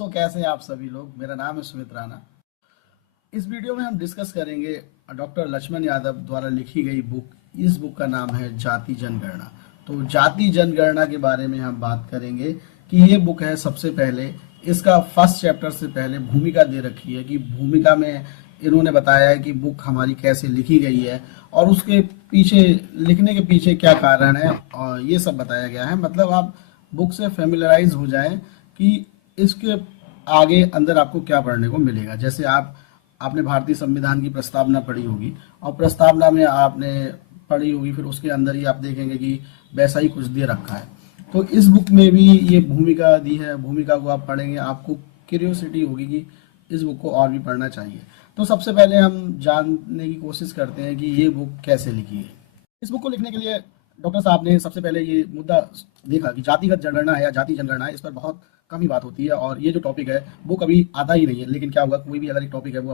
तो कैसे हैं आप सभी लोग। मेरा नाम है सुमित राणा। इस वीडियो में हम डिस्कस करेंगे डॉक्टर लक्ष्मण यादव द्वारा लिखी गई बुक। इस बुक का नाम है जाति जनगणना। तो जाति जनगणना के बारे में हम बात करेंगे कि ये बुक है। सबसे पहले इसका फर्स्ट चैप्टर से पहले भूमिका दे रखी है कि भूमिका में इन्होंने बताया है कि बुक हमारी कैसे लिखी गई है और उसके पीछे लिखने के पीछे क्या कारण है, और ये सब बताया गया है। मतलब आप बुक से फेमिलराइज हो जाएं कि इसके आगे अंदर आपको क्या पढ़ने को मिलेगा। जैसे आपने भारतीय संविधान की प्रस्तावना पढ़ी होगी और प्रस्तावना में आपने पढ़ी होगी, फिर उसके अंदर ही आप देखेंगे कि वैसा ही कुछ दे रखा है। तो इस बुक में भी ये भूमिका दी है। भूमिका को आप पढ़ेंगे, आपको क्यूरियोसिटी होगी कि इस बुक को और भी पढ़ना चाहिए। तो सबसे पहले हम जानने की कोशिश करते हैं कि ये बुक कैसे लिखी है। इस बुक को लिखने के लिए डॉक्टर साहब ने सबसे पहले ये मुद्दा देखा कि जातिगत जनगणना है या जाति जनगणना है, इस पर बहुत कम ही बात होती है और ये जो टॉपिक है वो कभी आता ही नहीं है। लेकिन क्या हुआ, कोई भी अगर एक टॉपिक है वो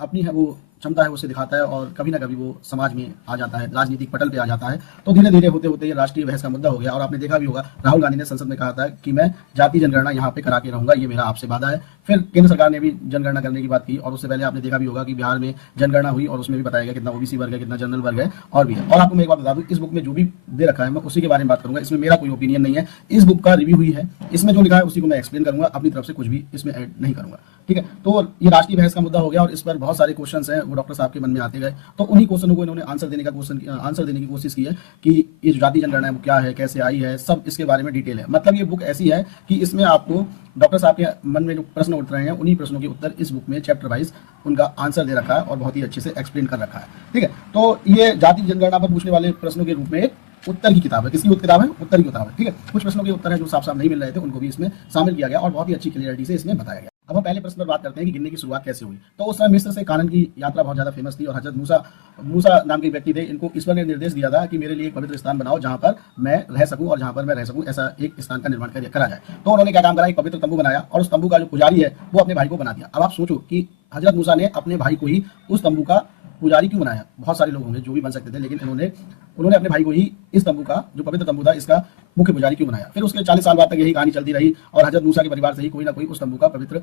अपनी है वो क्षमता है उसे दिखाता है और कभी ना कभी वो समाज में आ जाता है, राजनीतिक पटल पे आ जाता है। तो धीरे धीरे होते होते ये राष्ट्रीय बहस का मुद्दा हो गया। और आपने देखा भी होगा, राहुल गांधी ने संसद में कहा था कि मैं जाति जनगणना यहाँ पे करा के रहूंगा, ये मेरा आपसे वादा है। फिर केंद्र सरकार ने भी जनगणना करने की बात की और उससे पहले आपने देखा भी होगा कि बिहार में जनगणना हुई और उसमें भी बताया गया कितना ओबीसी वर्ग है, कितना जनरल वर्ग है और भी है। और आपको मैं एक बात बता दूं, इस बुक में जो भी दे रखा है मैं उसी के बारे में बात करूंगा। इसमें मेरा कोई ओपिनियन नहीं है। इस बुक का रिव्यू हुई है, इसमें जो लिखा है उसी को मैं एक्सप्लेन करूंगा, अपनी तरफ से कुछ भी इसमें ऐड नहीं करूंगा। ठीक है, तो ये राष्ट्रीय बहस का मुद्दा हो गया और इस पर बहुत सारे क्वेश्चंस हैं वो डॉक्टर साहब के मन में आते गए। तो उन्हीं क्वेश्चनों को इन्होंने आंसर देने की कोशिश की है कि ये जो जाति जनगणना है वो क्या है, कैसे आई है, सब इसके बारे में डिटेल है। मतलब ये बुक ऐसी है कि इसमें आपको डॉक्टर साहब के मन में जो प्रश्न उठ रहे हैं उन्हीं प्रश्नों के उत्तर इस बुक में चैप्टर वाइज उनका आंसर दे रखा है और बहुत ही अच्छे से एक्सप्लेन कर रखा है। ठीक है, तो ये जाति जनगणना पर पूछने वाले प्रश्नों के रूप में उत्तर की किताब है। किसकी किताब है? उत्तर की किताब है। ठीक है, कुछ प्रश्नों के उत्तर है जो साफ साफ नहीं मिल रहे थे, उनको भी इसमें शामिल किया गया और बहुत ही अच्छी क्लियरिटी से इसमें बताया गया। अब हम पहले प्रश्न पर बात करते हैं कि गिनने की शुरुआत कैसे हुई। तो उस समय मिस्र से कानन की यात्रा बहुत ज्यादा फेमस थी और हजरत मूसा नाम के व्यक्ति थे। इनको ईश्वर ने निर्देश दिया था कि मेरे लिए एक पवित्र स्थान बनाओ जहां पर मैं रह सकूं और जहां पर मैं रह सकूं ऐसा एक स्थान का निर्माण करा जाए। तो उन्होंने क्या काम करा, एक पवित्र तंबू बनाया और उस तंबू का जो पुजारी है वो अपने भाई को बना दिया। अब आप सोचो कि हजरत मूसा ने अपने भाई को ही उस तंबू का पुजारी क्यों बनाया। बहुत सारे लोग होंगे जो भी बन सकते थे, लेकिन उन्होंने अपने भाई को ही इस तंबू का, जो पवित्र तंबू था, इसका मुख्य पुजारी क्यों बनाया। फिर उसके 40 साल बाद तक यही कहानी चलती रही और हजरत मूसा के परिवार से ही कोई ना कोई उस तंबू का पवित्र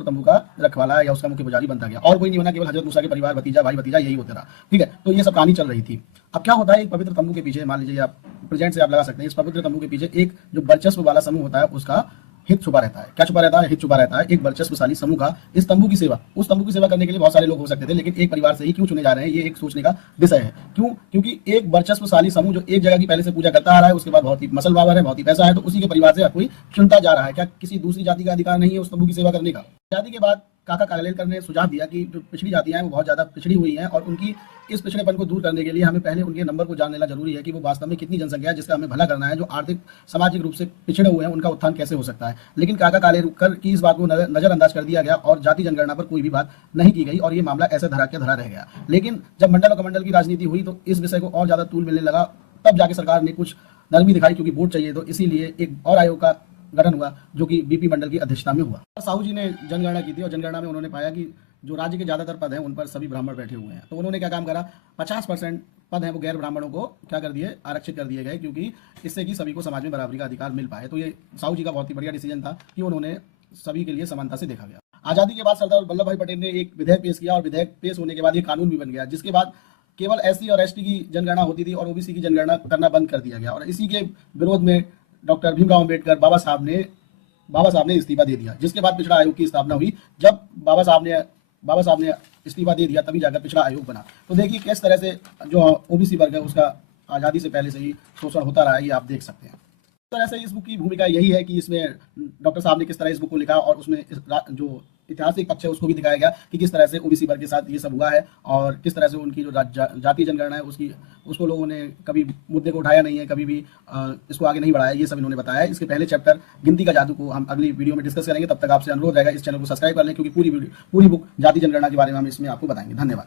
तंबू का रखवाला या उसका मुख्य पुजारी बनता गया और कोई नहीं बना, केवल हजरत मूसा के परिवार, भतीजा, भाई भतीजा यही होता रहा। ठीक है, तो ये सब कहानी चल रही थी। अब क्या होता है, एक पवित्र तंबू के पीछे, मान लीजिए आप प्रेजेंट से आप लगा सकते हैं, इस पवित्र तंबू के पीछे एक जो वर्चस्व वाला समूह होता है उसका हित छुपा रहता है। क्या छुपा रहता है? हित छुपा रहता है एक वर्चस्वशाली समूह का। इस तंबू की सेवा, उस तंबू की सेवा करने के लिए बहुत सारे लोग हो सकते थे, लेकिन एक परिवार से ही क्यों चुने जा रहे हैं, ये एक सोचने का विषय है। क्यों? क्योंकि एक वर्चस्वशाली समूह जो एक जगह की पहले से पूजा करता आ रहा है, उसके बाद बहुत ही मसल पावर है, बहुत ही पैसा है, तो उसी के परिवार से कोई चुनता जा रहा है। क्या किसी दूसरी जाति का अधिकार नहीं है उस तंबू की सेवा करने का? जाति के बाद काका कालेलकर ने सुझाव दिया कि जो पिछड़ी जातियां हैं वो बहुत ज्यादा पिछड़ी हुई हैं और उनकी इस पिछड़ेपन को दूर करने के लिए हमें पहले उनके नंबर को जान लेना जरूरी है कि वो वास्तव में कितनी जनसंख्या है जिसका हमें भला करना है। जो आर्थिक सामाजिक रूप से पिछड़े हुए हैं उनका उत्थान कैसे हो सकता है। लेकिन काका कालेलकर की इस बात को नजरअंदाज कर दिया गया और जाति जनगणना पर कोई भी बात नहीं की गई और ये मामला ऐसे धरा के धरा रह गया। लेकिन जब मंडल और कमंडल की राजनीति हुई तो इस विषय को और ज्यादा तूल मिलने लगा। तब जाके सरकार ने कुछ नरमी दिखाई, क्योंकि वोट चाहिए, तो इसीलिए एक और आयोग का गठन हुआ जो कि बीपी मंडल की अध्यक्षता में हुआ। साहू जी ने जनगणना की थी और जनगणना में उन्होंने पाया कि जो राज्य के ज्यादातर पद हैं उन पर सभी ब्राह्मण बैठे हुए हैं। तो उन्होंने क्या काम करा, 50% पद हैं वो गैर ब्राह्मणों को क्या कर दिए, आरक्षित कर दिए गए, क्योंकि इससे कि सभी को समाज में बराबरी का अधिकार मिल पाए। तो ये साहू जी का बहुत ही बढ़िया डिसीजन था कि उन्होंने सभी के लिए समानता से देखा गया। आजादी के बाद सरदार वल्लभ भाई पटेल ने एक विधेयक पेश किया और विधेयक पेश होने के बाद ये कानून भी बन गया, जिसके बाद केवल एससी और एसटी की जनगणना होती थी और ओबीसी की जनगणना करना बंद कर दिया गया। और इसी के विरोध में डॉक्टर भीमराव अम्बेडकर, बाबा साहब ने इस्तीफा दे दिया, जिसके बाद पिछड़ा आयोग की स्थापना हुई। जब बाबा साहब ने इस्तीफा दे दिया तभी जाकर पिछड़ा आयोग बना। तो देखिए किस तरह से जो ओबीसी वर्ग है उसका आज़ादी से पहले से ही शोषण होता रहा है, ये आप देख सकते हैं। इस तरह से इस बुक की भूमिका यही है कि इसमें डॉक्टर साहब ने किस तरह इस बुक को लिखा और उसमें जो ऐतिहासिक पक्ष है उसको भी दिखाया गया कि किस तरह से ओबीसी वर्ग के साथ ये सब हुआ है और किस तरह से उनकी जो जाति जनगणना है उसको लोगों ने कभी मुद्दे को उठाया नहीं है, कभी भी इसको आगे नहीं बढ़ाया, ये सब इन्होंने बताया है। इसके पहले चैप्टर गिनती का जादू को हम अगली वीडियो में डिस्कस करेंगे। तब तक आपसे अनुरोध रहेगा इस चैनल को सब्सक्राइब कर लें, क्योंकि पूरी बुक जाति जनगणना के बारे में हम इसमें आपको बताएंगे। धन्यवाद।